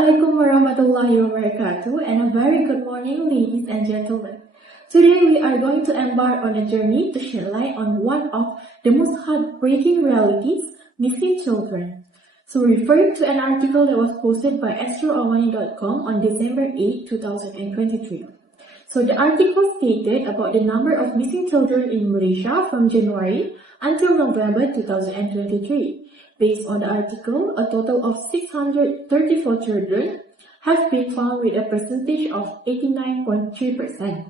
Assalamualaikum warahmatullahi wabarakatuh, and a very good morning, ladies and gentlemen. Today we are going to embark on a journey to shed light on one of the most heartbreaking realities, missing children. So referring to an article that was posted by astroawani.com on December 8, 2023. So the article stated about the number of missing children in Malaysia from January until November 2023. Based on the article, a total of 634 children have been found with a percentage of 89.3%,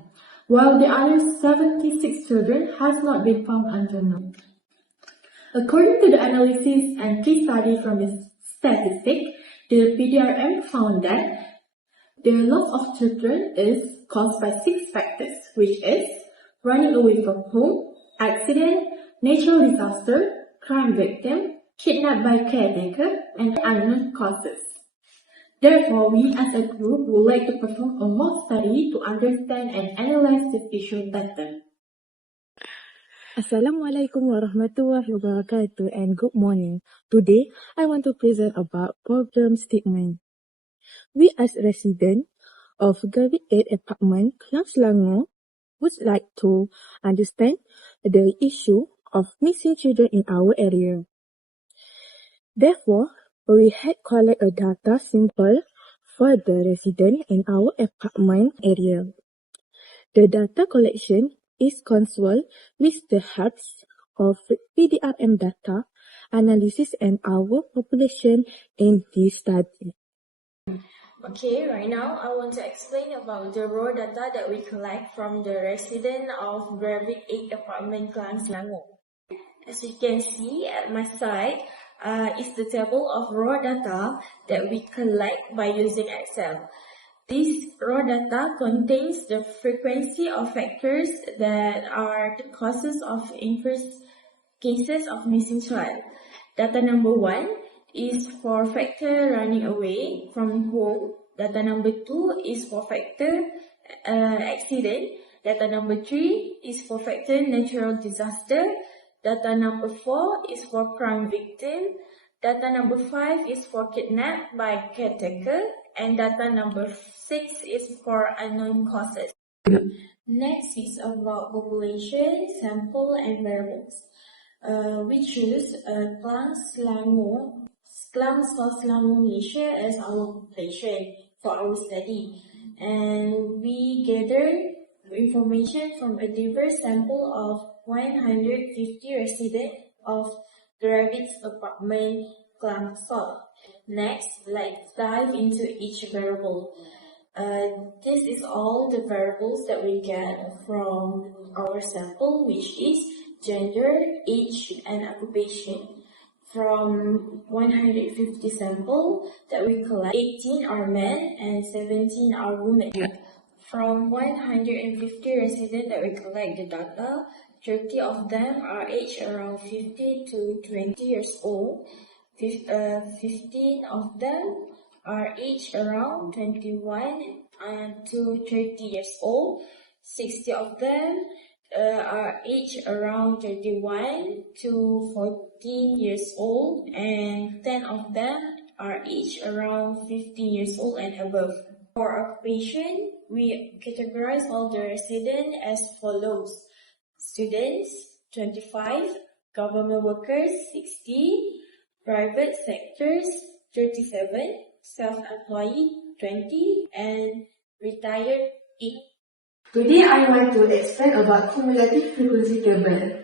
while the other 76 children has not been found until now. According to the analysis and case study from the statistic, the PDRM found that the loss of children is caused by 6 factors, which is running away from home, accident, natural disaster, crime victim, kidnapped by caretaker, and unknown causes. Therefore, we as a group would like to perform a mock study to understand and analyze this issue better. Assalamualaikum warahmatullahi wabarakatuh and good morning. Today, I want to present about problem statement. We as residents of Gravity 8 apartment, Kelang Selangor, would like to understand the issue of missing children in our area. Therefore, we had collect a data sample for the resident in our apartment area. The data collection is controlled with the help of PDRM data analysis and our population in this study. Okay, right now I want to explain about the raw data that we collect from the resident of Gravity 8 apartment, Kelang Selangor. As you can see at my side, is the table of raw data that we collect by using Excel. This raw data contains the frequency of factors that are the causes of increased cases of missing child. Data number 1 is for factor running away from home. Data number 2 is for factor accident. Data number 3 is for factor natural disaster. Data number 4 is for crime victim. Data number 5 is for kidnapped by caretaker. And data number 6 is for unknown causes. Next is about population, sample, and variables. We choose Kelang Selangor, Malaysia as our population for our study. And we gather information from a diverse sample of 150 residents of Gravity apartment, Kelang Selangor. Next, let's dive into each variable. This is all the variables that we get from our sample, which is gender, age, and occupation. From 150 sample that we collect, 18 are men and 17 are women. From 150 residents that we collect the data, 30 of them are aged around 50 to 20 years old. 15 of them are aged around 21 to 30 years old. 60 of them are aged around 31 to 14 years old, and 10 of them are aged around 15 years old and above. For occupation, we categorize all the residents as follows: students 25, government workers 60, private sectors 37, self-employed 20, and retired 8. Today I want to explain about cumulative frequency table.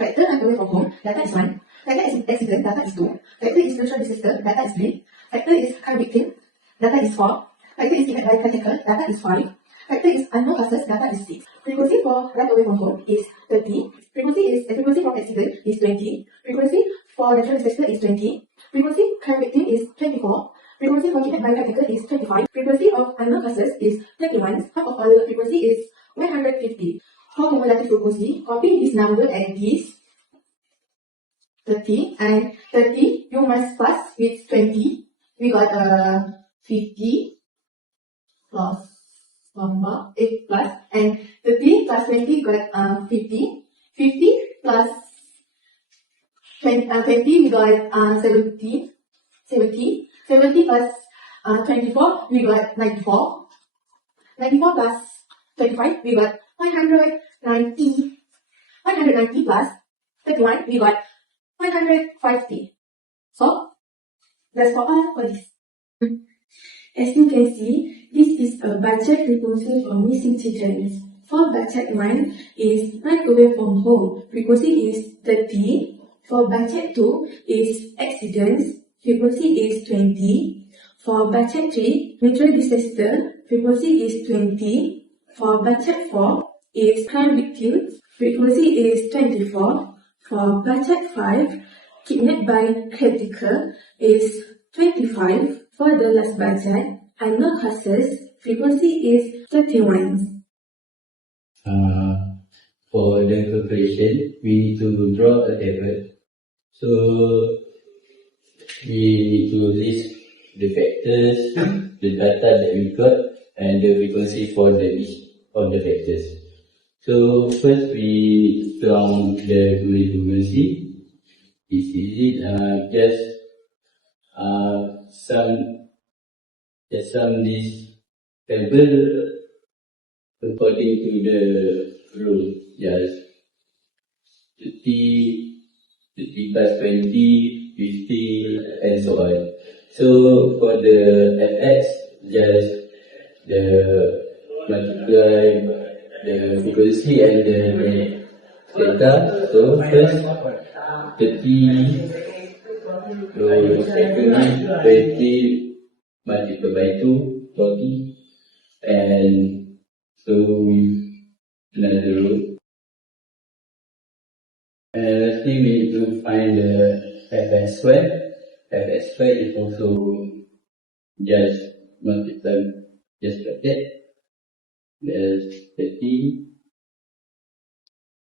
Factor running away from home, data is 1. Factor is accident, data is 2. Factor is natural disaster, data is 3. Factor is crime victim, data is 4. Factor is kidnapped by caretaker, data is 5. Factor is unknown causes, data is 6. Frequency for run away from home is 30. Frequency from accident is 20. Frequency for natural disaster is 20. Frequency crime victim is 24. Frequency for kidnapped by caretaker is 25. Frequency of unknown causes is 31. Half of all the frequency is 150. For cumulative frequency, copy this number and this 30 and 30 you must plus with 20. We got 50 plus 8 plus, and 30 plus 20 got 50. 50 plus 20 we got 70. 70 plus 24, we got 94. 94 plus 25, we got 190. 190 plus 31, we got 150. So, that's for all for this. As you can see, this is a budget frequency for missing children. For budget 1 is run away from home, frequency is 30. For budget 2 is accidents, frequency is 20. For budget 3, natural disaster, frequency is 20. For budget 4 is crime victim, frequency is 24. For budget 5, kidnapped by caretaker is 25. For the last budget, unknown causes, frequency is 31. For the calculation, we need to draw a table. So we need to list the factors, the data that we got, and the frequency for each of the factors. So first we found the frequency. This is just sum this table according to the rule. Just 30, 30 plus 20, 50, and so on. So for the fx, just the multiply the frequency and the data. So first 30, so secondly 20 multiplied by 2, 40, and so another rule. And lastly, we need to find the fx square. Fx square is also just multiply, just bracket. There's 30,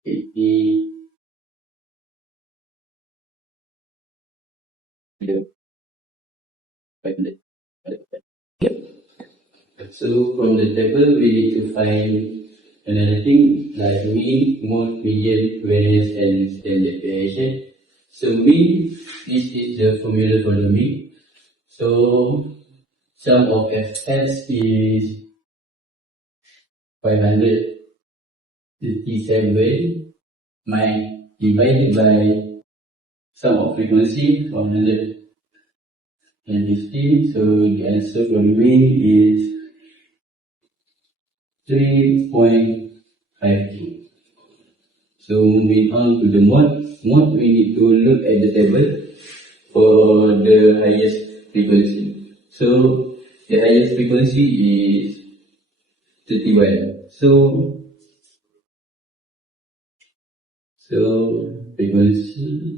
80, so from the table, we need to find another thing like mean, mode, median, variance, and standard deviation. So mean, this is the formula for the mean. So sum of fx is 537 divided by sum of frequency 150. So the answer for the mean is 3.52. So moving on to the mode. Mode, we need to look at the table for the highest frequency. So the highest frequency is 31. So frequency.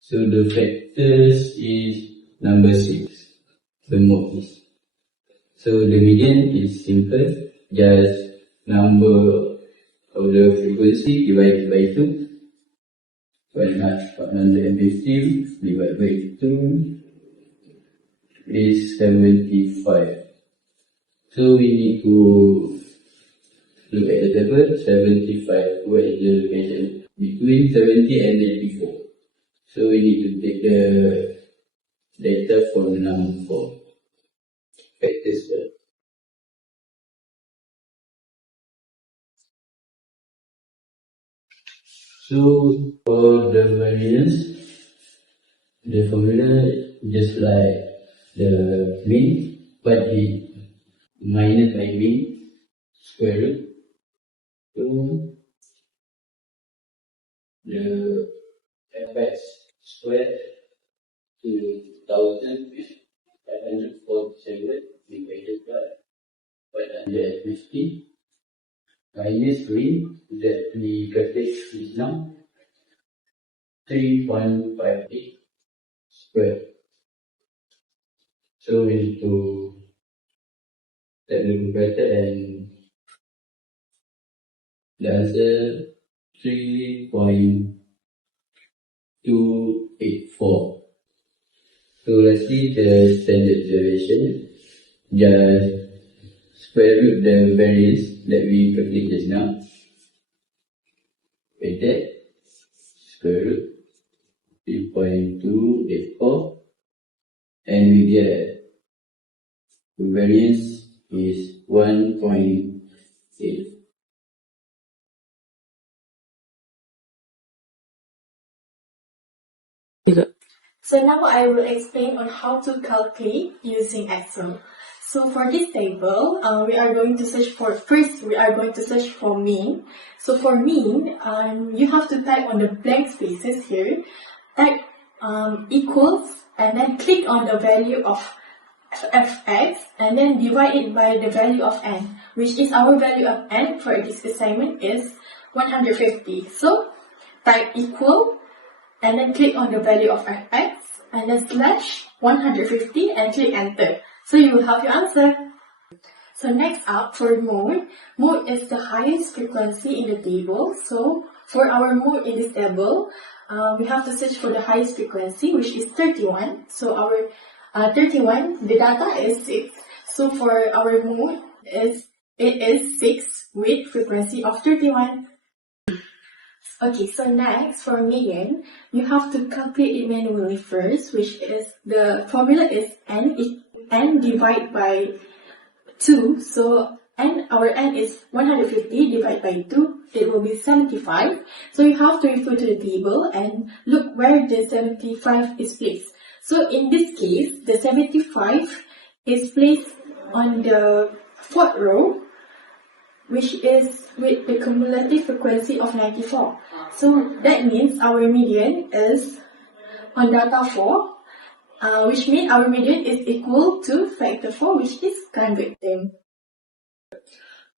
So the factors is number 6. The mode is. So the median is simple, just number of the frequency divided by 2. 150 divided by 2 is 75. So we need to look at the table. 75, where is the location? Between 70 and 84. So we need to take the data for number 4. Factors first. So for the variance, the formula just like the mean, but it minus by mean square root. So the fx square to 1547 divided by 150 minus mean that we calculate is now 3.58 square. So we need to take the calculator and the answer 3.284. So let's see the standard deviation. Just square root the variance that we calculated just now. With that, square root 3.284, and we get variance is 1.8. So now I will explain on how to calculate using Excel. So for this table, we are going to search for mean. So for mean, you have to type on the blank spaces here, type equals, and then click on the value of fx, and then divide it by the value of n, which is our value of n for this assignment is 150. So type equal, and then click on the value of fx, and then slash 150 and click enter. So you will have your answer. So next up, for mode is the highest frequency in the table. So for our mode in this table, we have to search for the highest frequency, which is 31. So our 31, the data is 6. So for our mode, it is 6 with frequency of 31. Okay, so next, for median, you have to calculate it manually first, which is, the formula is n divided by 2. So our n is 150 divided by 2, it will be 75. So you have to refer to the table and look where the 75 is placed. So in this case, the 75 is placed on the 4th row, which is with the cumulative frequency of 94. So that means our median is on data 4, which means our median is equal to factor 4, which is convective.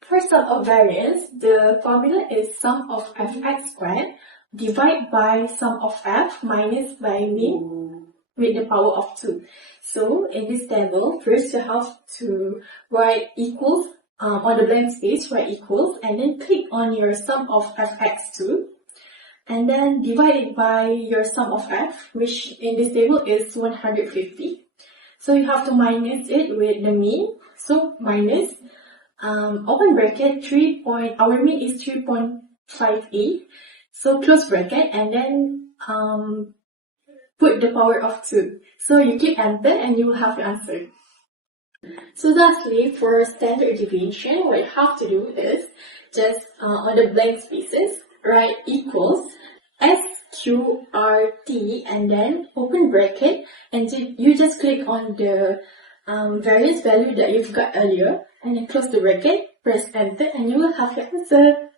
For sum of variance, the formula is sum of fx squared divided by sum of f minus by mean with the power of 2. So in this table, first you have to write equals on the blank space, write equals, and then click on your sum of fx2, and then divide it by your sum of f, which in this table is 150. So you have to minus it with the mean. So minus, open bracket, our mean is 3.58. So close bracket, and then put the power of 2. So you click enter and you will have your answer. So lastly, for standard deviation, what you have to do is just on the blank spaces, write equals SQRT, and then open bracket, and you just click on the variance value that you've got earlier, and then close the bracket, press enter, and you will have your answer.